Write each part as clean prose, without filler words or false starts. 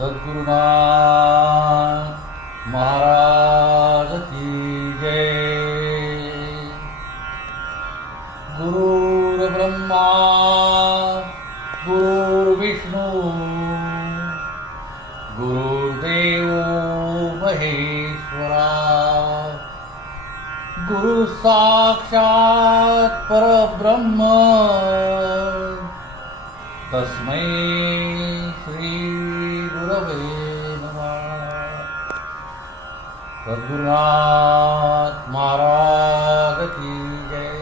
सद्गुरुनाथ महाराज की जय। गुरुर्ब्रह्मा गुरुर्विष्णू गुरुर्देव महेश्वरा गुरु साक्षात् परब्रह्म तस्मै श्री गुरवे नमः। सद्गुरुनाथ महाराज की जय।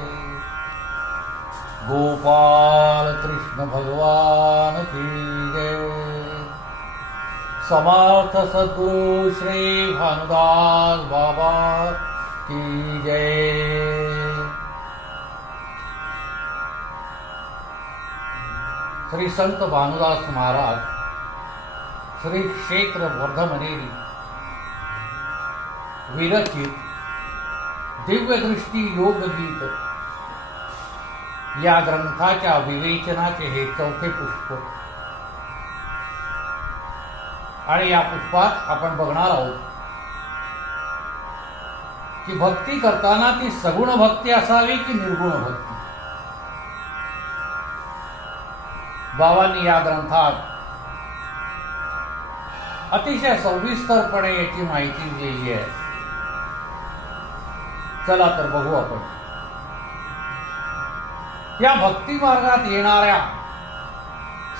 गोपाल कृष्ण भगवान की जय। समर्थ सद्गुरु श्री भानुदास बाबा की जय। श्री संत भानुदास महाराज श्री क्षेत्र वर्धमनेरी विरचित दिव्य दृष्टी योग गीत या ग्रंथाच्या विवेचनाचे हे चौथे पुष्प आणि या पुष्पात आपण बघणार आहोत की भक्ती करताना ती सगुण भक्ती असावी की निर्गुण भक्ती। बाबांनी या ग्रंथात अतिशय सविस्तरपणे याची माहिती दिलेली आहे। चला तर बघू आपण। या भक्ती मार्गात येणाऱ्या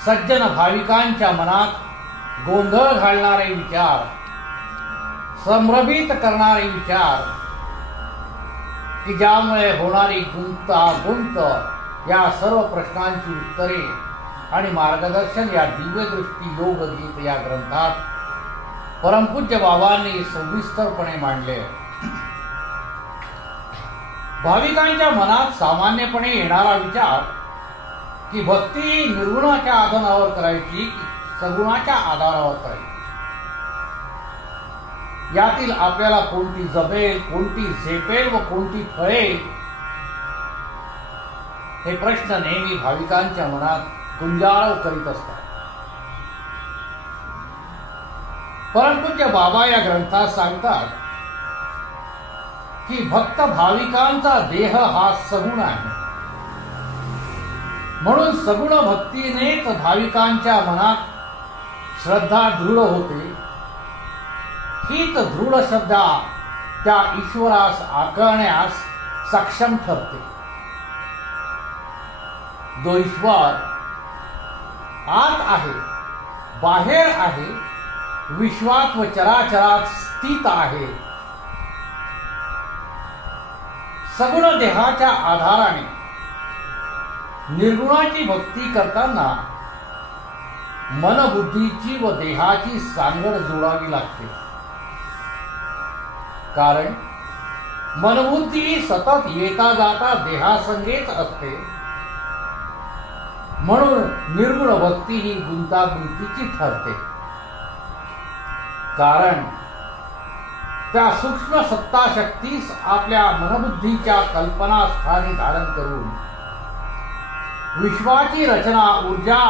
सज्जन भाविकांच्या मनात गोंधळ घालणारे विचार, संभ्रमित करणारे विचार की ज्यामुळे होणारी गुंतागुंत या सर्व प्रश्नांची उत्तरे आणि मार्गदर्शन या दिव्यदृष्टी योग गीत या ग्रंथात परमपूज्य बाबांनी सविस्तरपणे मांडले। भाविकांच्या मनात सामान्यपणे येणारा विचार की भक्ती निर्गुणाच्या आधारावर करायची की सगुणाच्या आधारावर करायची, यातील आपल्याला कोणती जमेल, कोणती झेपेल व कोणती फळेल हे प्रश्न नेहमी भाविकांच्या मनात गुंजाळ करीत असतात। परमपूज्य बाबा या ग्रंथात सांगतात की भक्त भाविकांचा देह हा सगुण आहे, म्हणून सगुण भक्तीनेच भाविकांच्या मनात श्रद्धा दृढ होते। हीच दृढ श्रद्धा त्या ईश्वरास आकळण्यास सक्षम ठरते। जो ईश्वर आत आहे, बाहेर आहे, विश्वात व चराचरात स्थित आहे, सगुण देहाच्या आधाराने निर्गुणाची भक्ती करताना मनबुद्धीची व देहाची सांगड जोडावी लागते। कारण मनबुद्धी सतत येता जाता देहासंगेच असते, म्हणून निर्गुण भक्ती ही गुंतागुंतीची ठरते। कारण त्या सूक्ष्म सत्ता शक्तीस आपल्या मनबुद्धीच्या कल्पना स्थानी धारण करून विश्वाची रचना ऊर्जा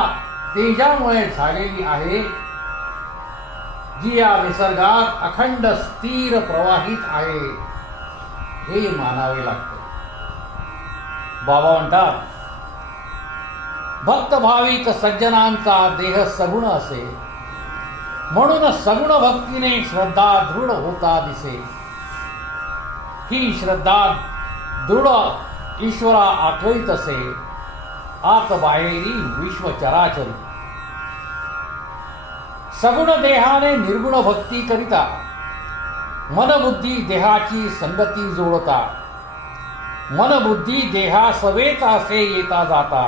तेजामुळे झालेली आहे, जी या निसर्गात अखंड स्थिर प्रवाहित आहे हे मानावे लागते। बाबा म्हणतात, भक्त भाविक सज्जनांचा देह सगुण असे, म्हणून सगुण भक्तीने श्रद्धा दृढ होता दिसे। ही श्रद्धा दृढ ईश्वरा आठवत असे, आत बाहेरी विश्व चराचरी। सगुण देहाने निर्गुण भक्ती करिता मनबुद्धी देहाची संगती जोडता, मनबुद्धी देहा सवेत असे येता जाता,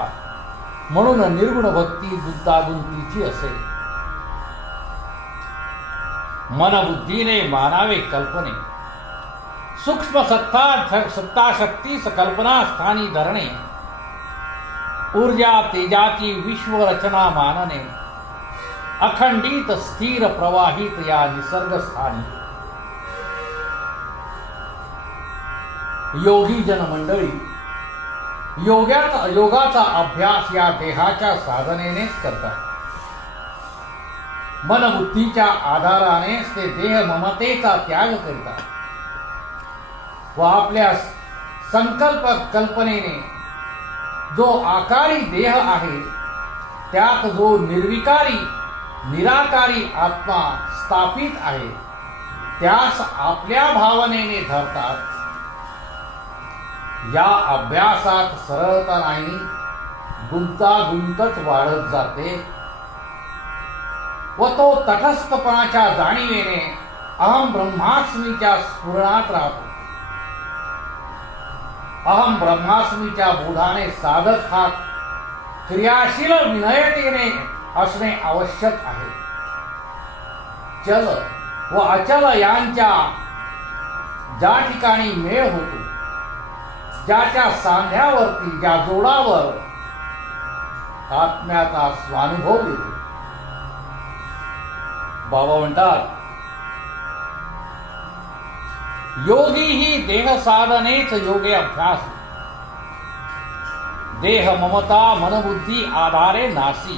म्हणून निर्गुण भक्ती गुंतागुंतीची असे। मनबुद्धीने मानावे कल्पने, सूक्ष्म सत्ता शक्तीस कल्पना स्थानी धरणे, ऊर्जा तेजाची विश्वरचना मानणे, अखंडित स्थिर प्रवाहित या निसर्ग स्थानी। योगी जन मंडळी योगाचा अभ्यास या देहाच्या साधनेनेच करतात। मनबुद्धीच्या आधाराने ते देह ममतेचा त्याग करतात व आपल्या संकल्प कल्पनेने जो आकारी देह आहे त्यात जो निर्विकारी निराकारी आत्मा स्थापित आहे त्यास आपल्या भावनेने धरतात. या अभ्यासात सरळता नाही, गुंतागुंतच वाढत जाते व तो तटस्थपणाच्या जाणीवेने अहम ब्रह्मास्मीच्या स्फुरणात राहतो. अहम ब्रह्मास्मीच्या बोधाने साधक हा क्रियाशील विनयतेने असणे आवश्यक आहे. चल व अचल यांच्या ज्या ठिकाणी मेळ होतो, ज्याच्या सांध्यावरती ज्या जोडावर आत्म्याचा स्वानुभव येतो. बाबा म्हणतात, योगी ही देह साधनेच योगे अभ्यास, देह ममता मनबुद्धी आधारे नासी.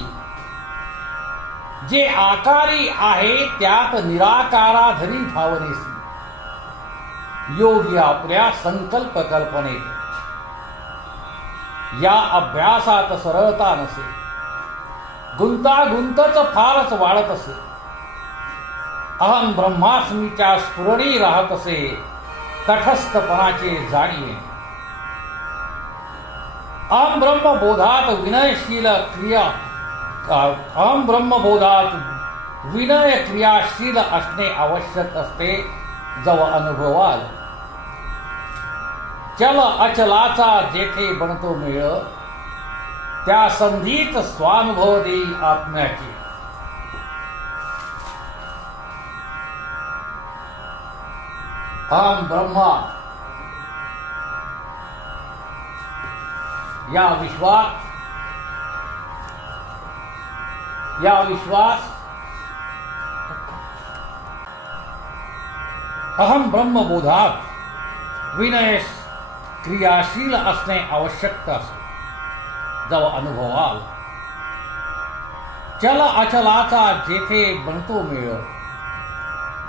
जे आकारी आहे त्यात निराकाराधरी भावनेसी. योगी आपल्या संकल्प कल्पनेत या अभ्यासात सरळता नसे, गुंतागुंतच फारच वाढत असे. अहम ब्रह्मास्मीच्या स्फुरणी राहत असे, तटस्थपणाचे जाणीवे. अहम ब्रह्मबोधात विनयशील क्रिया अहम ब्रह्मबोधात विनय क्रियाशील असणे आवश्यक असते. जव अनुभवाल चल अचलाचा जेथे बनतो मेळ, त्या संधीत स्वानुभव देई आत्म्याचे. अहम ब्रह्मा या विश्वास अहम ब्रह्मबोधात विनय क्रियाशील असणे आवश्यक असते. जव अनुभवाल चल अचलाचा जेथे बनतो मेळ,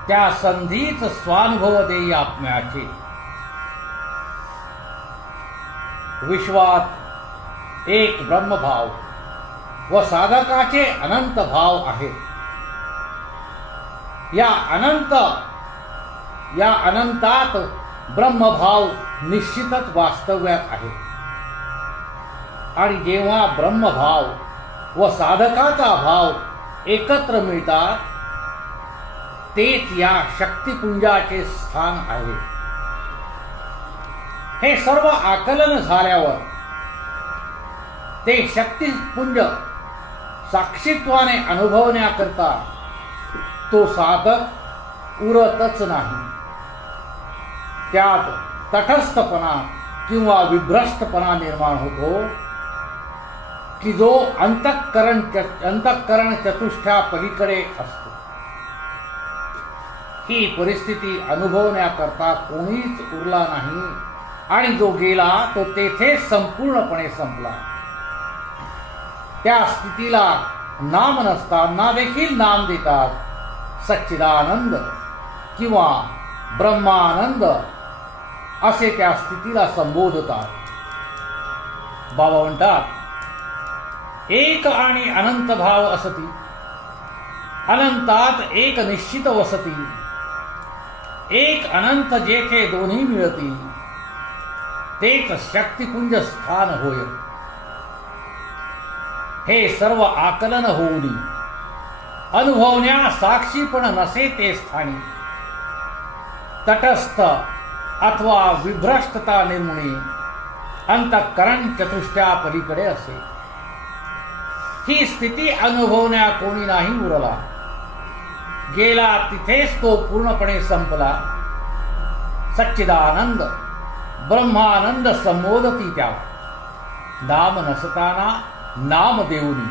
त्या संधीच स्वानुभव देई आत्म्याचे. विश्वात एक ब्रह्मभाव व साधकाचे अनंत भाव आहेत. या अनंतात ब्रह्मभाव निश्चितच वास्तव्यात आहे. आणि जेव्हा ब्रह्मभाव व साधकाचा भाव एकत्र मिळतात, तेच या शक्तिपुंजाचे स्थान आहे. हे सर्व आकलन झाल्यावर ते शक्तिपुंज साक्षीत्वाने अनुभवण्याकरता तो साधक उरतच नाही. त्यात तटस्थपणा किंवा विभ्रष्टपणा निर्माण होतो की जो अंतःकरण चतुष्टया पलीकडे असतो. ही परिस्थिती अनुभवण्याकरता कोणीच उरला नाही आणि जो गेला तो तेथेच संपूर्णपणे संपला. त्या स्थितीला नाम नसताना देखील नाम देतात. सच्चिदानंद किंवा ब्रह्मानंद असे त्या स्थितीला संबोधतात. बाबा म्हणतात, एक आणि अनंत भाव असती, अनंतात एक निश्चित वसती. एक अनंत जेथे दोन्ही मिळती, तेच शक्तिपुंज स्थान होय. हे सर्व आकलन होऊनी अनुभवण्या साक्षी पण नसे ते स्थानी. तटस्थ अथवा विभ्रष्टता निर्मुणी अंतःकरण चतुष्टया पलीकडे असे. ही स्थिती अनुभवण्या कोणी नाही उरला. गेला तिथेच तो पूर्णपणे संपला. सच्चिदानंद ब्रह्मानंद संबोधती त्याला. नाम नसताना नाम देऊनी.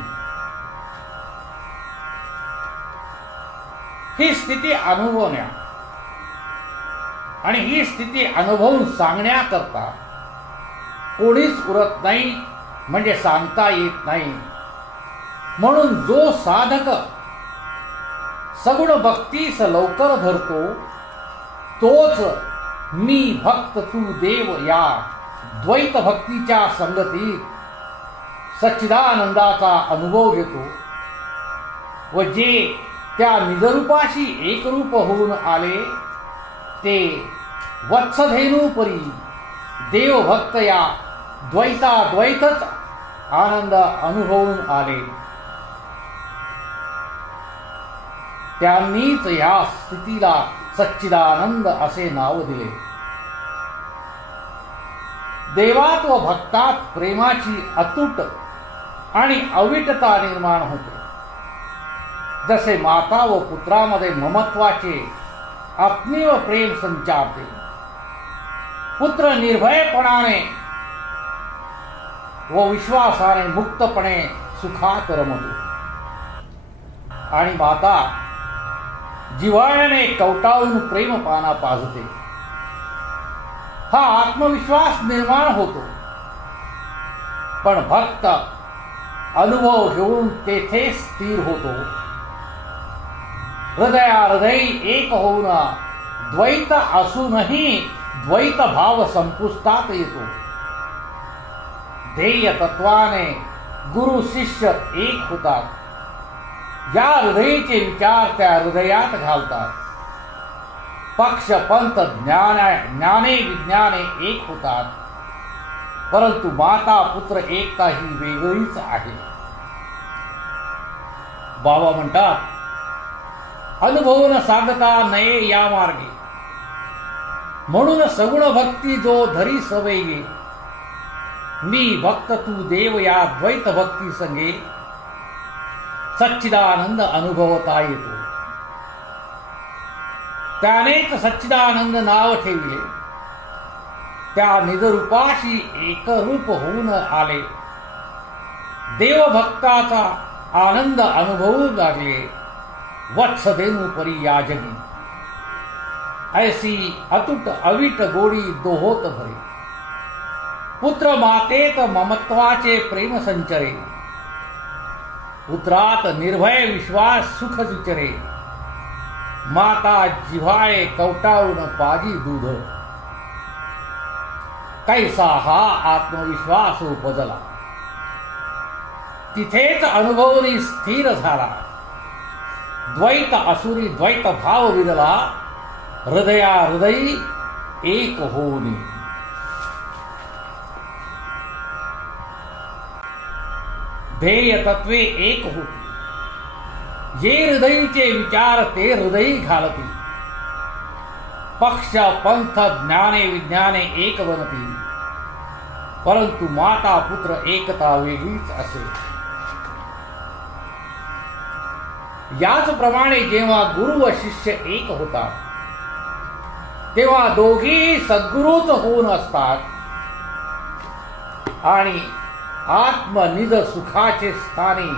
ही स्थिती अनुभवण्या आणि ही स्थिती अनुभवून सांगण्याकरता कोणीच उरत नाही, म्हणजे सांगता येत नाही. म्हणून जो साधक सगुण भक्तीस लवकर धरतो, तोच मी भक्त तू देव या द्वैत भक्तीच्या संगतीत सच्चिदानंदाचा अनुभव घेतो व जे त्या निजरूपाशी एकरूप होऊन आले ते वत्सधेनुपरी देवभक्त या द्वैताद्वैतच आनंद अनुभवून आले. त्यांनीच या स्थितीला सच्चिदानंद असे नाव दिले. देवात व भक्तात प्रेमाची अतूट आणि अविटता निर्माण होते. जसे माता व पुत्रामध्ये ममत्वाचे आत्मीय प्रेम संचारते. पुत्र निर्भयपणाने व विश्वासाने मुक्तपणे सुखात रमतो आणि माता जिव्हाळ्याने कवटाळून प्रेमपाना पाजते. हा आत्मविश्वास निर्माण होतो. पण भक्त अनुभव घेऊन तेथे स्थिर होतो. हृदय एक होऊन द्वैत असूनही द्वैत भाव संपुष्टात येतो. ध्येय तत्वाने गुरु शिष्य एक होतात. या हृदयाचे विचार त्या हृदयात घालतात. पक्ष पंथ ज्ञाने विज्ञाने एक होतात. परंतु माता पुत्र एकता ही वेगळीच आहे. बाबा म्हणतात, अनुभवून सांगता नये या मार्गे, म्हणून सगुण भक्ती जो धरी सवेगे, मी भक्त तू देव या द्वैत भक्ती संगे सच्चिदानंद अनुभवता येतो. त्यानेच सच्चिदानंद नाव ठेवले. त्या निजरूपाशी एकरूप होऊन आले. देवभक्ताचा आनंद अनुभवू लागले. वत्सधेनुपरी या जगी ऐसी अतुट अविट गोडी दोहोत भरे. पुत्र मातेत ममत्वाचे प्रेम संचरे. पुत्रात निर्भय विश्वास सुख विचरे. माता जिव्हाळे कवटाळून पाजी दूध. कैसा हा आत्मविश्वास उपजला. तिथेच अनुभवनी स्थिर झाला. द्वैत असुरी द्वैत भाव विरला. हृदयी एक होनी. ध्येय तत्वे एक होती. जे हृदयीचे विचार ते हृदयी घालती. पक्ष पंथ ज्ञाने विज्ञाने एक बनती. परंतु माता पुत्र एकता वेगळीच असे. याचप्रमाणे जेव्हा गुरु व शिष्य एक होतात तेव्हा दोघी सद्गुरूच होऊन असतात आणि आत्मनिज सुखाचे स्थानी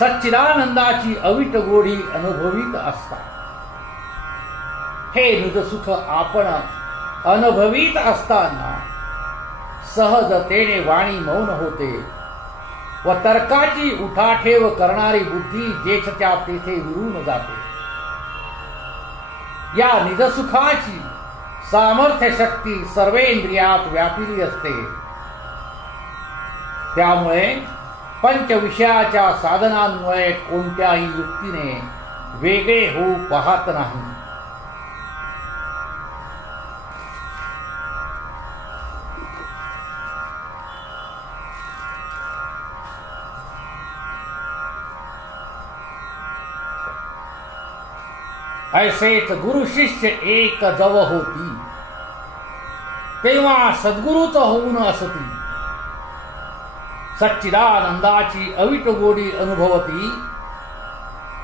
सच्चिदानंदाची अविट गोडी अनुभवित असतात. हे निज सुख आपण अनुभवित असताना सहजतेने वाणी मौन होते व तर्काची उठाठेव करणारी बुद्धी जेथच्या तेथे विरून जाते. या निजसुखाची सामर्थ्य शक्ती सर्वेंद्रियात व्यापिली असते. त्यामुळे पंचविषयाच्या साधनांमुळे कोणत्याही युक्तीने वेगळे होऊ पाहत नाही. ऐसेच गुरु शिष्य एक जव होती. तेव्हा सद्गुरूच होऊन असती. सच्चिदानंदाची अविट गोडी अनुभवती.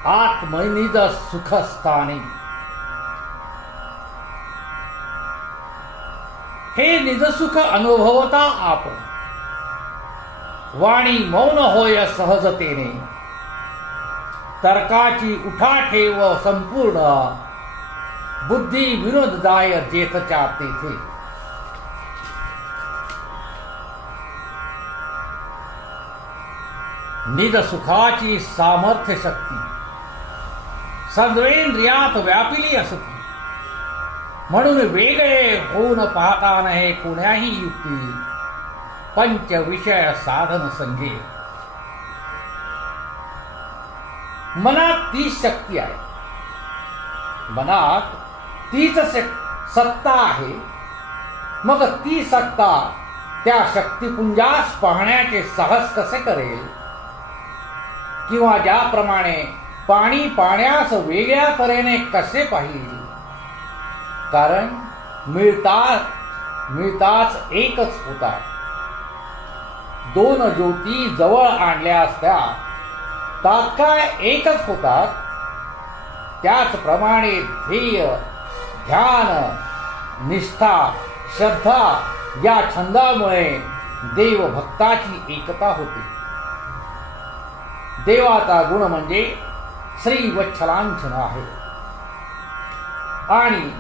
आत्मनिज सुखस्थानी. हे निजसुख अनुभवता आपण वाणी मौन होय सहजतेने. तर्काची उठाठेव संपूर्ण बुद्धी विनोददाय जेथच्या तेथे. निज सुखाची सामर्थ्य शक्ती सर्वेंद्रियात व्यापिली असती. म्हणून वेगळे होऊन पाहता नये कोण्याही युक्ती, पंच विषय साधन संगे. मनात तीच शक्ती आहे, मनात तीच सत्ता आहे. मग ती सत्ता त्या शक्तिपुंजास पाहण्याचे साहस कसे करेल? किंवा ज्याप्रमाणे पाणी पाण्यास वेगळ्या तऱ्हेने कसे पाहिल? कारण मिळताच एकच होता. दोन ज्योती जवळ आणल्या असत्या तात्काळ एकच होतात. त्याचप्रमाणे ध्येय, ध्यान, निष्ठा, श्रद्धा या छंदामुळे देवभक्ताची एकता होते. देवाचा गुण म्हणजे श्रीवत्सलांछन आहे आणि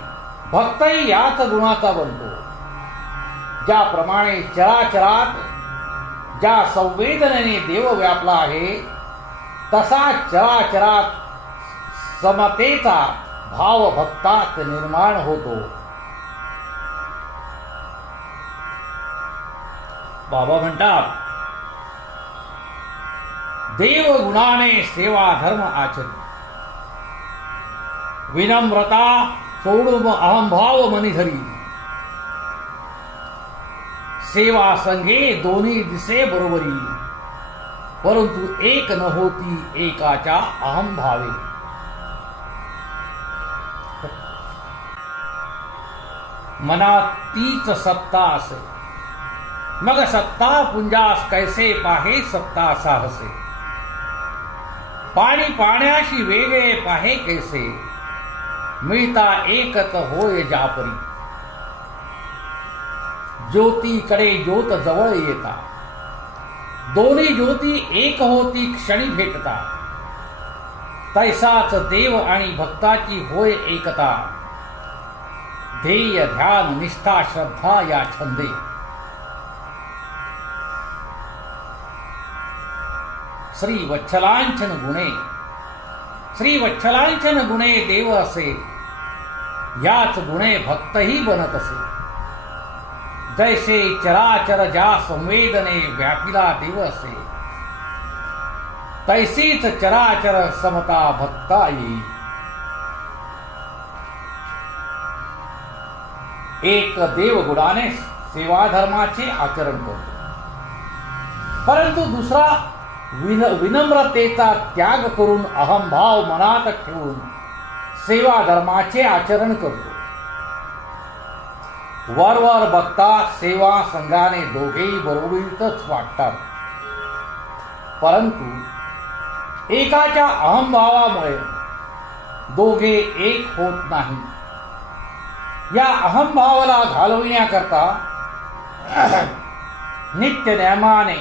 भक्तही याच गुणाचा बनतो. ज्याप्रमाणे चराचरात ज्या संवेदनेने देव व्यापला आहे, तसा चराचरात समतेचा भाव भक्तात निर्माण होतो. बाबा म्हणतात, देव गुणाने सेवा धर्म आचरी, विनम्रता सोडून अहंभाव मनी धरी. सेवा संगे दोन्ही दिसे बरोबरी, परंतु एक न होती एकाच्या अहंभावे. मनात तीच सत्ता असे, मग सत्ता पुंजास कैसे पाहे सत्ता साहसे. पाणी पाण्याशी वेगळे पाहे कैसे, मिळता एकच होय जापरी. ज्योतीकडे ज्योत जवळ येता, दोन्ही ज्योती एक होती क्षणी भेटता. तैसाच देव आणि भक्ताची होय एकता. ध्येय, ध्यान, निष्ठा, श्रद्धा या छंदे. श्री वत्सलांछन गुणे, श्री वत्सलांछन गुणे देव असे, याच गुणे भक्तही बनत असे. जैसे चराचर ज्या संवेदने व्यापिला देव असे, तैसीच चराचर समता भक्ता येई. एक देवगुणाने सेवाधर्माचे आचरण करतो, परंतु दुसरा विनम्रतेचा त्याग करून अहंभाव मनात ठेवून सेवाधर्माचे आचरण करतो. वरवर बघता सेवा संघाने दोघेही बरोबरीतच वाटतात, परंतु एकाच्या अहंभावामुळे दोघे एक होत नाही. या अहंभावाला घालविण्याकरता नित्य नियमाने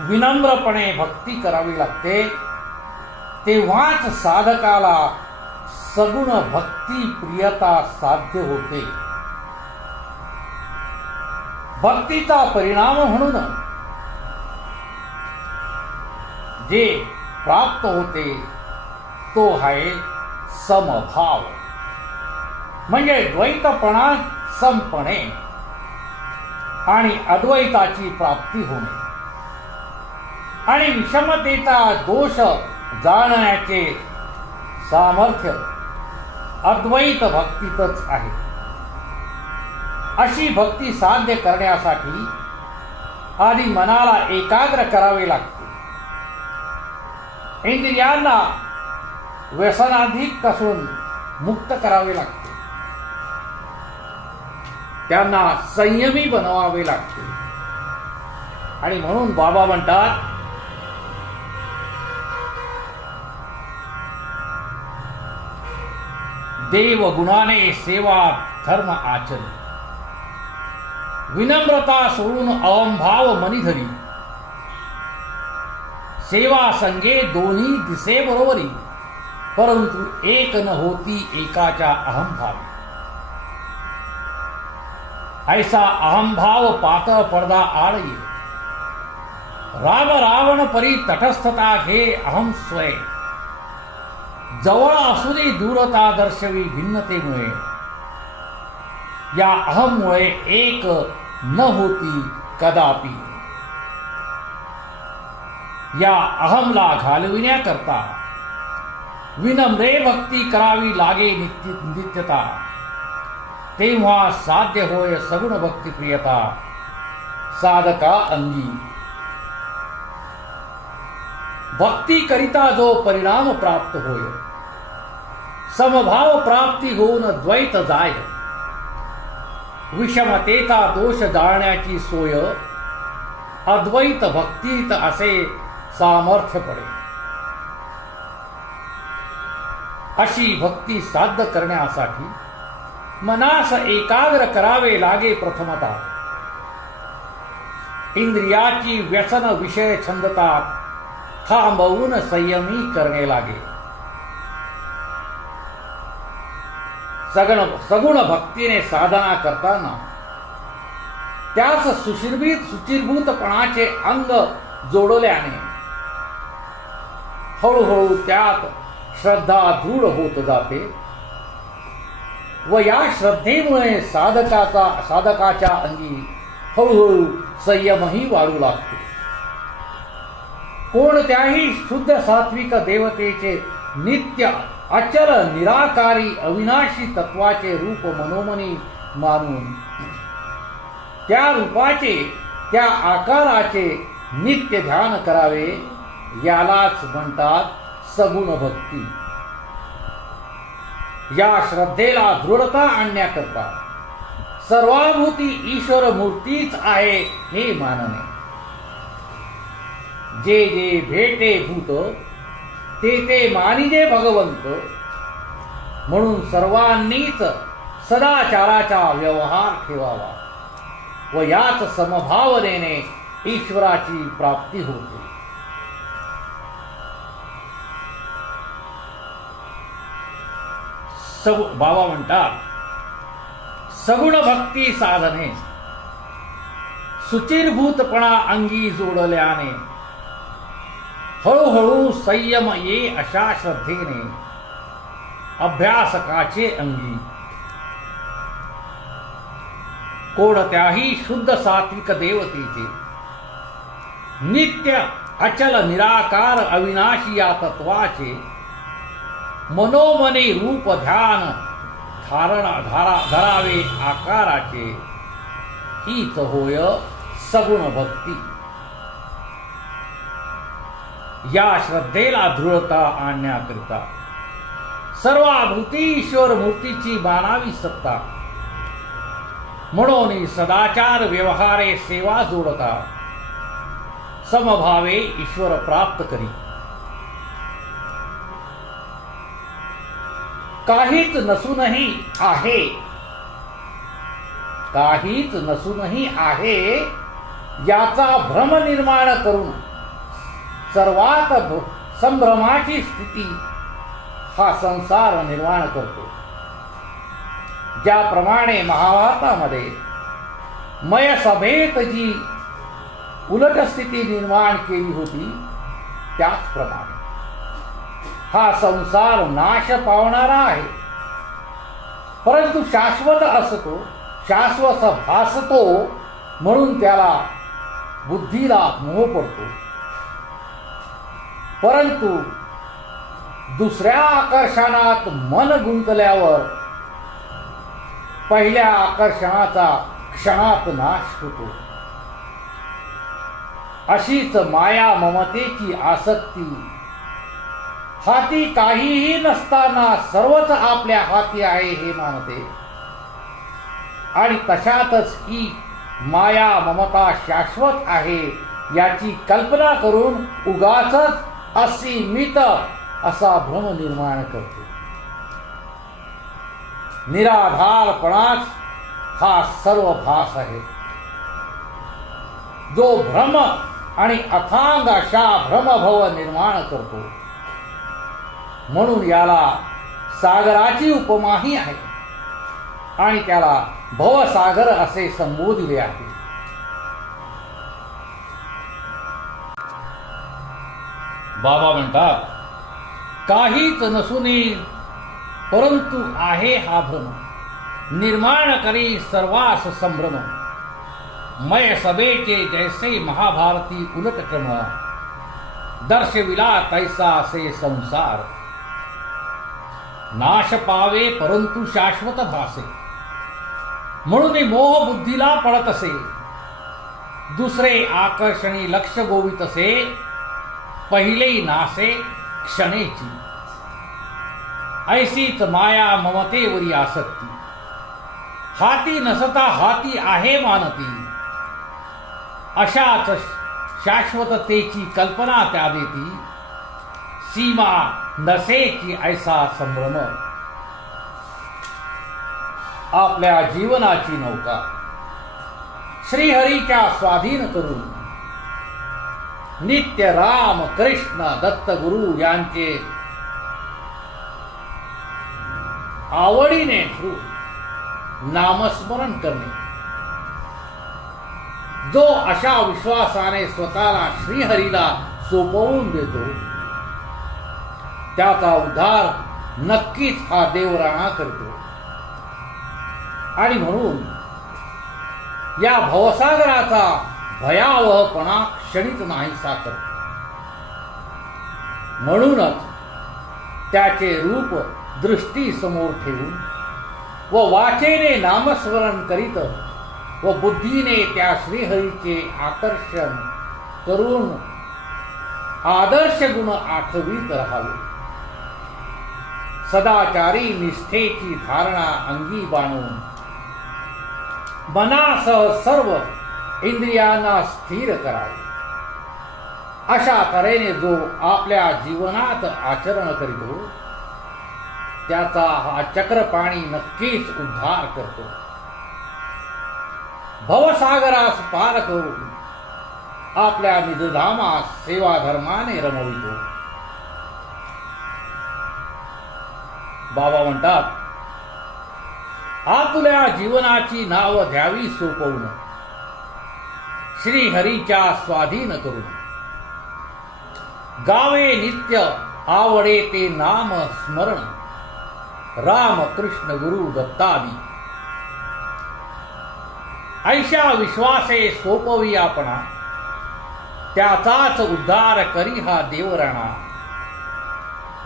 विनम्रपणे भक्ती करावी लागते. तेव्हाच साधकाला सगुण भक्ती प्रियता साध्य होते. भक्तीचा परिणाम म्हणून जे प्राप्त होते तो आहे समभाव, म्हणजे द्वैतपणा समपणे आणि अद्वैताची प्राप्ती होणे आणि विषमतेचा दोष जाणण्याचे सामर्थ्य अद्वैत भक्तीतच आहे. अशी भक्ती साध्य करण्यासाठी आधी मनाला एकाग्र करावे लागते. इंद्रियांना व्यसनाधीन मुक्त करावे लागते. त्यांना संयमी बनवावे लागते. आणि म्हणून बाबा म्हणतात, देव गुणाने सेवा धर्म आचरी, विनम्रता सोडून अहंभाव मनी धरी. सेवा संगे दोन्ही दिसे बरोबरी, परंतु एक न होती एकाच्या अहंभावी. ऐसा अहंभाव पातळ पडदा आड ये. राम रावण परी तटस्थता घे अहम स्वय. जवळ असूनही दूरता दर्शवी भिन्नतेमुळे या अहममुळे एक न होती कदापि. या अहमला घालविण्याकरता विनम्रे भक्ती करावी लागे नित्यता. तेव्हा साध्य होय सगुण भक्ती प्रियता साधका अंगी. भक्ती करिता जो परिणाम प्राप्त होय समभाव प्राप्ती होऊन द्वैत जाय. विषमतेचा दोष जाळण्याची सोय अद्वैत भक्तीत असे सामर्थ्य पडे. अशी भक्ती साध्य करण्यासाठी मनास एकाग्र करावे लागे. प्रथमतः इंद्रियाची व्यसन विषय छंदता थांबवून संयमी करणे लागे. सगुण भक्तीने साधना करताना त्यास सुचिरभूतपणाचे अंग जोडल्याने हळूहळू त्यात श्रद्धा दृढ होत जाते व या श्रद्धेमुळे साधकाच्या अंगी हळूहळू संयमही वाढू लागतो. कोणत्याही शुद्ध सात्विक देवतेचे नित्य अचल निराकारी अविनाशी तत्वाचे रूप मनोमनी मानून त्या रूपाचे त्या आकाराचे नित्य ध्यान करावे यालाच म्हणतात सगुण भक्ती. या श्रद्धेला दृढता आणण्याकरता सर्वाभूती ईश्वर मूर्तीच आहे हे मानणे. जे जे भेटे भूत ते ते मानिजे भगवंत. म्हणून सर्वांनीच सदाचाराचा व्यवहार ठेवावा व याच समभावनेने ईश्वराची प्राप्ती होते. बाबा म्हणतात सगुण भक्ती साधने सुचिरभूतपणा अंगी जोडल्याने हळूहळू संयम ये अशा श्रद्धेने अभ्यासकाचे अंगी कोणत्याही शुद्ध सात्विक देवतेचे नित्य अचल निराकार अविनाशी या तत्वाचे मनोमनी रूप ध्यान धरावे आकाराचे हीच होय सगुण भक्ती. या श्रद्धेला दृढता आणण्याकरिता सर्वाभूती ईश्वर मूर्तीची मानावी सत्ता. म्हणून सदाचार व्यवहारे सेवा जोडता समभावे ईश्वर प्राप्त करी. काहीच नसूनही आहे याचा भ्रम निर्माण करून सर्वात संभ्रमाची स्थिती हा संसार निर्माण करतो. ज्याप्रमाणे महाभारतामध्ये मयसभेत जी उलट स्थिती निर्माण केली होती त्याचप्रमाणे हा संसार नाश पावणारा आहे. परंतु शाश्वत असतो, शाश्वत भासतो म्हणून त्याला बुद्धीला मोह पडतो. परंतु दुसऱ्या आकर्षणात मन गुंतल्यावर पहिल्या आकर्षणाचा क्षणात नाश होतो. अशीच माया ममतेची आसक्ती हाती काहीही नसताना सर्वच आपल्या हाती आहे हे मानते आणि तशातच ही माया ममता शाश्वत आहे याची कल्पना करून उगाचच असीमित असा भ्रम निर्माण करते. निराधारपणाच हा सर्व भास आहे. जो भ्रम आणि अथांग अशा भ्रमभव निर्माण करतो. म्हणून याला सागराची उपमाही आहे आणि त्याला भवसागर असे संबोधिले आहे. बाबा म्हणतात काहीच नसुनी परंतु आहे हा भ्रम, निर्माण करी सर्वास संभ्रम, मय सभेचे जैसे महाभारती उलट क्रम, दर्शविला तैसा असे संसार, नाश पावे परंतु शाश्वत भासे, म्हणून मोह बुद्धीला पळत असे, दुसरे आकर्षणी लक्ष गोवित असे, पहिले नासे क्षणेची, ऐसीच माया ममतेवरी आसक्ती, हाती नसता हाती आहे मानती, अशाच शाश्वततेची कल्पना त्या देती, सीमा नसेची ऐसा संभ्रम, आपल्या जीवनाची नौका श्रीहरीच्या स्वाधीन करून नित्य राम कृष्ण दत्त गुरु यांचे आवडीने नामस्मरण करणे, जो अशा विश्वासाने स्वतःला श्रीहरीला सोपवून देतो त्याचा उद्धार नक्कीच हा देवराणा करतो. आणि म्हणून या भवसागराचा भयावहपणा क्षणिक नाहीसा करतो. म्हणूनच त्याचे रूप दृष्टी समोर ठेवून व वाचेने नामस्मरण करीत व बुद्धीने त्या श्रीहरीचे आकर्षण करून आदर्श गुण आठवीत राहावे. सदाचारी निष्ठेची धारणा अंगी बाणून मनासह सर्व इंद्रियांना स्थिर करावे. अशा तऱ्हेने जो आपल्या जीवनात आचरण करीतो त्याचा हा चक्रपाणी नक्कीच उद्धार करतो. भवसागरास पार करून आपल्या निजधामास सेवाधर्माने रमवितो. बाबा म्हणतात, आपल्या जीवनाची नाव द्यावी सोपवून, श्रीहरीच्या स्वाधीन करून, गावे नित्य आवडे ते नाम स्मरण, राम कृष्ण गुरु दत्तादी. ऐशा विश्वासे सोपवी आपणा, त्याचाच उद्धार करी हा देवराणा.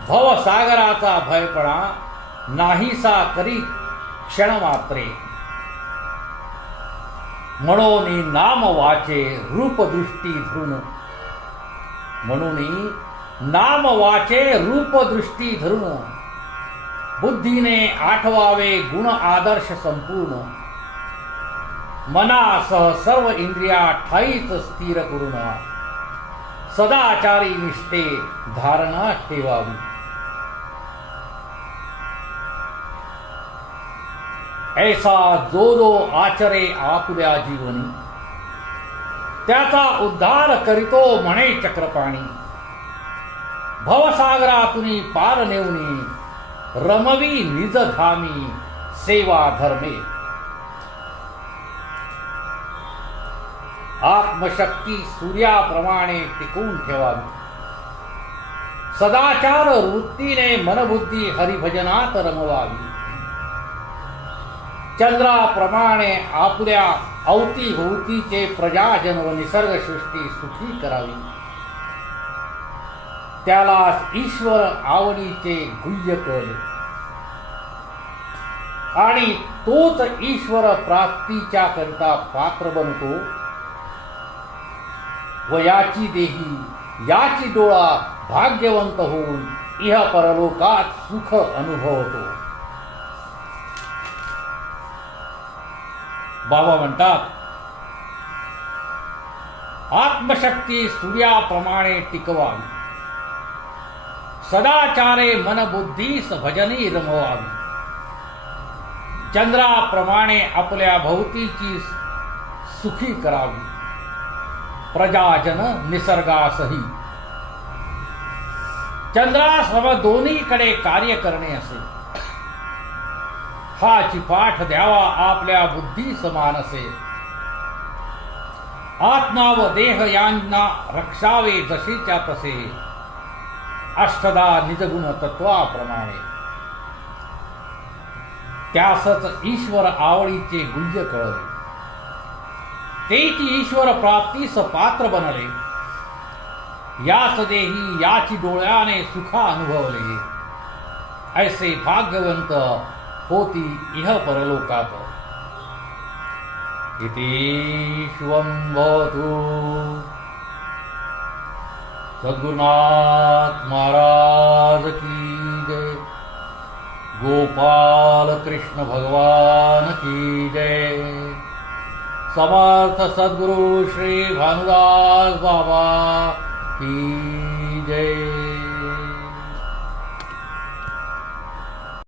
भवसागराचा भयपणा नाहीसा करी क्षण मात्रे, म्हणून नाम वाचे रूप दृष्टी धरून, म्हणून नाम वाचे रूप दृष्टी धरून, बुद्धीने आठवावे गुण आदर्श संपूर्ण, मनासह सर्व इंद्रिया ठाईच स्थिर करून, सदाचारी निष्ठे धारणा ठेवावी. ऐसा जो जो आचरे आपल्या जीवनी, त्याचा उद्धार करीतो म्हणे चक्रपाणी. भवसागरातुनी पार नेऊनी, रमवी निजधामी सेवा धर्मे. आत्मशक्ती सूर्याप्रमाणे टिकवून ठेवावी. सदाचार वृत्तीने मनबुद्धी हरिभजनात रमवावी. चंद्राप्रमाणे आपल्या अवतीभोवतीचे प्रजाजन व निसर्गसृष्टी सुखी करावी. त्याला ईश्वर आवडीचे गुह्य कळले आणि तोच ईश्वर प्राप्तीच्या करिता पात्र बनतो व याची देही याची डोळा भाग्यवंत होऊन इह परलोकात सुख अनुभवतो. बाबा म्हणतात, आत्मशक्ती सूर्याप्रमाणे टिकवावी. सदाचारे मनबुद्धीस भजनी रमवावी. चंद्राप्रमाणे आपल्या भोवतीची सुखी करावी. प्रजाजन निसर्गासही चंद्रासम दोन्हीकडे कार्य करणे असे. हाची पाठ द्यावा आपल्या बुद्धी समान असे. आत्मा व देह यांना रक्षावे जशीच्या तसे. अष्टदा निजगुण तत्वाप्रमाणे त्यासच ईश्वर आवडीचे गुह्य कळले तेची ईश्वर प्राप्तीस पात्र बनले याच देही याची डोळ्याने सुखा अनुभवले ऐसे भाग्यवंत होती इह परलोकात इति शिवं भवतु सद्गुरुनाथ महाराज की जय गोपाल कृष्ण भगवान की जय समर्थ सद्गुरु श्री भानुदास बाबा की